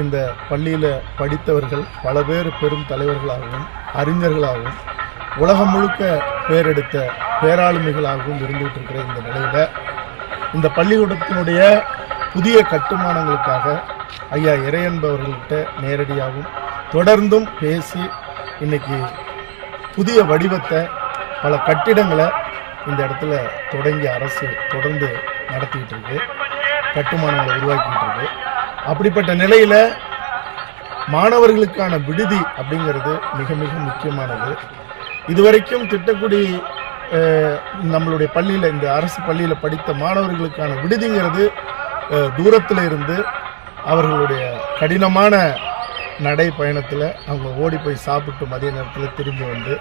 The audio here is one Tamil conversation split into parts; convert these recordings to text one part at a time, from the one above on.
இந்த பள்ளியில் படித்தவர்கள் பல பேர் பெரும் தலைவர்களாகவும் அறிஞர்களாகவும் உலகம் முழுக்க பேரெடுத்த பேராளுமைகளாகவும் இருந்துகிட்டு இருக்கிற இந்த நிலையில் இந்த பள்ளிக்கூடத்தினுடைய புதிய கட்டுமானங்களுக்காக ஐயா இறையன்பவர்கள்கிட்ட நேரடியாகவும் தொடர்ந்தும் பேசி இன்னைக்கு புதிய வடிவத்தை பல கட்டிடங்களை இந்த இடத்துல தொடங்கி அரசு தொடர்ந்து நடத்திக்கிட்டு இருக்கு, கட்டுமானங்களை உருவாக்கிட்டு இருக்கு. அப்படிப்பட்ட நிலையில் மாணவர்களுக்கான விடுதி அப்படிங்கிறது மிக மிக முக்கியமானது. இதுவரைக்கும் திட்டக்குடி நம்மளுடைய பள்ளியில், இந்த அரசு பள்ளியில் படித்த மாணவர்களுக்கான விடுதிங்கிறது தூரத்தில் இருந்து அவர்களுடைய கடினமான நடை பயணத்தில் அவங்க ஓடி போய் சாப்பிட்டு மதிய நேரத்தில் திரும்பி வந்து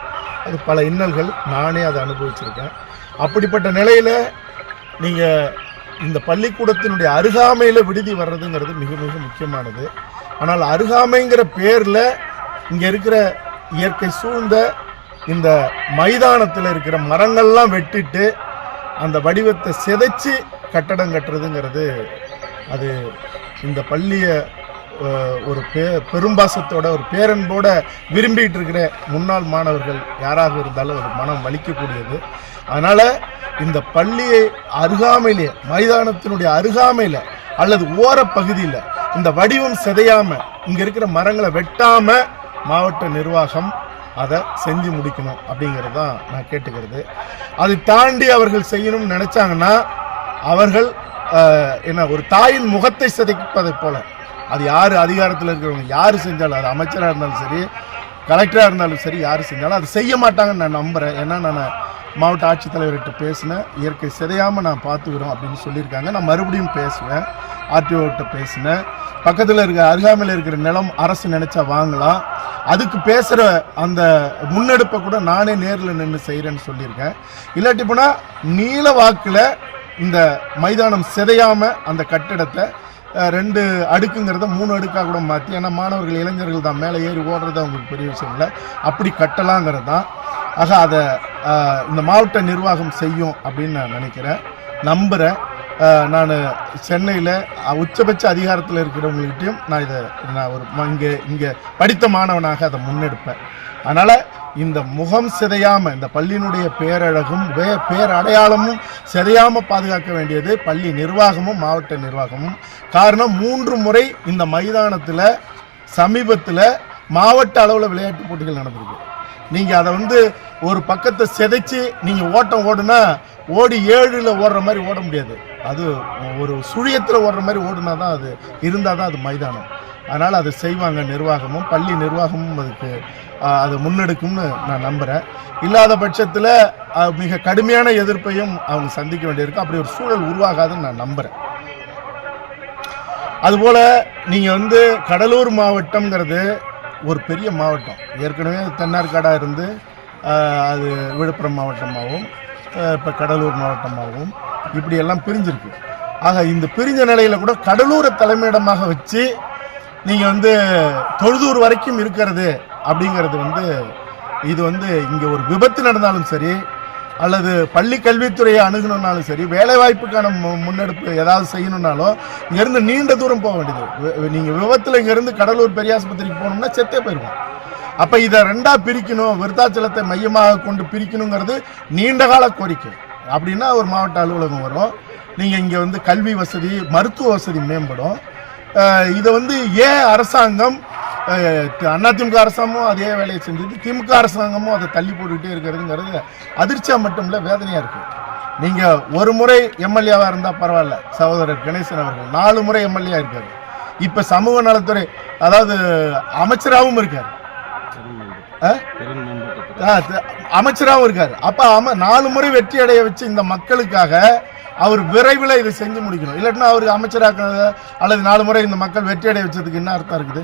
அது பல இன்னல்கள், நானே அதை அனுபவிச்சிருக்கேன். அப்படிப்பட்ட நிலையில் நீங்கள் இந்த பள்ளிக்கூடத்தினுடைய அருகாமையில் விடுதி வர்றதுங்கிறது மிக மிக முக்கியமானது. ஆனால் அருகாமைங்கிற பேரில் இங்கே இருக்கிற இயற்கை சூழ்ந்த இந்த மைதானத்தில் இருக்கிற மரங்கள்லாம் வெட்டிட்டு அந்த வடிவத்தை சிதைச்சி கட்டடம் கட்டுறதுங்கிறது அது இந்த பள்ளியை ஒரு பெரும்பாசத்தோட ஒரு பேரன்போட விரும்பிகிட்டு இருக்கிற முன்னாள் மாணவர்கள் யாராக இருந்தாலும் ஒரு மனம் வலிக்கக்கூடியது. அதனால் இந்த பள்ளியை அருகாமையிலே, மைதானத்தினுடைய அருகாமையில் அல்லது ஓரப்பகுதியில் இந்த வடிவம் சிதையாமல், இங்கே இருக்கிற மரங்களை வெட்டாமல் மாவட்ட நிர்வாகம் அதை செஞ்சு முடிக்கணும் அப்படிங்கிறது தான் நான் கேட்டுக்கிறது. அதை தாண்டி அவர்கள் செய்யணும்னு நினச்சாங்கன்னா அவர்கள் என்ன, ஒரு தாயின் முகத்தை சிதைப்பதை போல, அது யார் அதிகாரத்தில் இருக்கிறவங்க யார் செஞ்சாலும், அது அமைச்சராக இருந்தாலும் சரி, கலெக்டராக இருந்தாலும் சரி, யார் செஞ்சாலும் அது செய்ய மாட்டாங்கன்னு நான் நம்புகிறேன். ஏன்னா நான் மாவட்ட ஆட்சித்தலைவர்கிட்ட பேசினேன், இயற்கை சிதையாமல் நான் பார்த்துக்கிறோம் அப்படின்னு சொல்லியிருக்காங்க. நான் மறுபடியும் பேசுவேன், ஆர்டிஓகிட்ட பேசினேன். பக்கத்தில் இருக்கிற அருகாமையில் இருக்கிற நிலம் அரசு நினச்சா வாங்கலாம், அதுக்கு பேசுகிற அந்த முன்னெடுப்பை கூட நானே நேரில் நின்று செய்கிறேன்னு சொல்லியிருக்கேன். இல்லாட்டி போனால் நீல வாக்கில் இந்த மைதானம் சிதையாமல் அந்த கட்டிடத்தை 2 அடுக்குங்கிறத 3 அடுக்காக கூட மாற்றி, ஏன்னா மாணவர்கள் இளைஞர்கள் தான் மேலே ஏறி ஓடுறது அவங்களுக்கு பெரிய விஷயம் இல்லை, அப்படி கட்டலாங்கிறது தான். ஆக அதை இந்த மாவட்ட நிர்வாகம் செய்யும் அப்படின்னு நான் நினைக்கிறேன், நம்புகிறேன். நான் சென்னையில் உச்சபட்ச அதிகாரத்தில் இருக்கிறவங்ககிட்டையும் நான் ஒரு இங்கே படித்த மாணவனாக அதை முன்னெடுப்பேன். அதனால் இந்த முகம் சிதையாமல், இந்த பள்ளியினுடைய பேரழகும் பேரடையாளமும் சிதையாமல் பாதுகாக்க வேண்டியது பள்ளி நிர்வாகமும் மாவட்ட நிர்வாகமும். காரணம், 3 முறை இந்த மைதானத்தில் சமீபத்தில் மாவட்ட அளவில் விளையாட்டு போட்டிகள் நடந்திருக்கு. நீங்கள் அதை ஒரு பக்கத்தை சிதைச்சி நீங்கள் ஓடுனா ஓடி 7ல் ஓடுற மாதிரி ஓட முடியாது, அது ஒரு சுழியத்தில் ஓடுற மாதிரி ஓடுனா தான் அது இருந்தால் தான் அது மைதானம். அதனால் அதை செய்வாங்க நிர்வாகமும், பள்ளி நிர்வாகமும் அதுக்கு அதை முன்னெடுக்கும்னு நான் நம்புகிறேன். இல்லாத பட்சத்தில் மிக கடுமையான எதிர்ப்பையும் அவங்க சந்திக்க வேண்டியிருக்கு. அப்படி ஒரு சூழல் உருவாகாதுன்னு நான் நம்புகிறேன். அதுபோல் நீங்கள் கடலூர் மாவட்டம்ங்கிறது ஒரு பெரிய மாவட்டம். ஏற்கனவே தென்னார்காடாக இருந்து அது விழுப்புரம் மாவட்டமாகவும் இப்போ கடலூர் மாவட்டமாகவும் இப்படியெல்லாம் பிரிஞ்சிருக்கு. ஆக இந்த பிரிஞ்ச நிலையில் கூட கடலூரை தலைமையிடமாக வச்சு நீங்கள் தொழுதூர் வரைக்கும் இருக்கிறது அப்படிங்கிறது இது இங்கே ஒரு விபத்து நடந்தாலும் சரி, அல்லது பள்ளி கல்வித்துறையை அணுகணுன்னாலும் சரி, வேலைவாய்ப்புக்கான முன்னெடுப்பு ஏதாவது செய்யணுன்னாலும் இங்கேருந்து நீண்ட தூரம் போக வேண்டியது. நீங்கள் விபத்தில் இங்கேருந்து கடலூர் பெரியாஸ்பத்திரிக்கு போகணும்னா செத்தே போயிடுவோம். அப்போ இதை 2ஆக பிரிக்கணும், விருத்தாச்சலத்தை மையமாக கொண்டு பிரிக்கணுங்கிறது நீண்டகால கோரிக்கை. அப்படின்னா ஒரு மாவட்ட அலுவலகம் வரும், நீங்கள் இங்கே கல்வி வசதி, மருத்துவ வசதி மேம்படும். இதை ஏன் அரசாங்கம், அதிமுக அரசாங்கமும் அதே வேலையை செஞ்சது, திமுக அரசாங்கமும் அதை தள்ளி போட்டுக்கிட்டே இருக்கிறதுங்கிறது அதிர்ச்சியாக மட்டும் இல்லை, வேதனையாக இருக்குது. நீங்கள் ஒரு முறை எம்எல்ஏவாக இருந்தால் பரவாயில்ல, சகோதரர் கணேசன் அவர்கள் 4 முறை எம்எல்ஏ இருக்கார். இப்போ சமூக நலத்துறை, அதாவது அமைச்சராகவும் இருக்கார், அமைச்சராகவும் இருக்கார். அப்போ 4 முறை வெற்றி அடைய வச்சு இந்த மக்களுக்காக அவர் விரைவில் இதை செஞ்சு முடிக்கணும். இல்லாட்டினா அவர் அமைச்சராக அல்லது 4 முறை இந்த மக்கள் வெற்றி அடைய வச்சதுக்கு என்ன அர்த்தம் இருக்குது?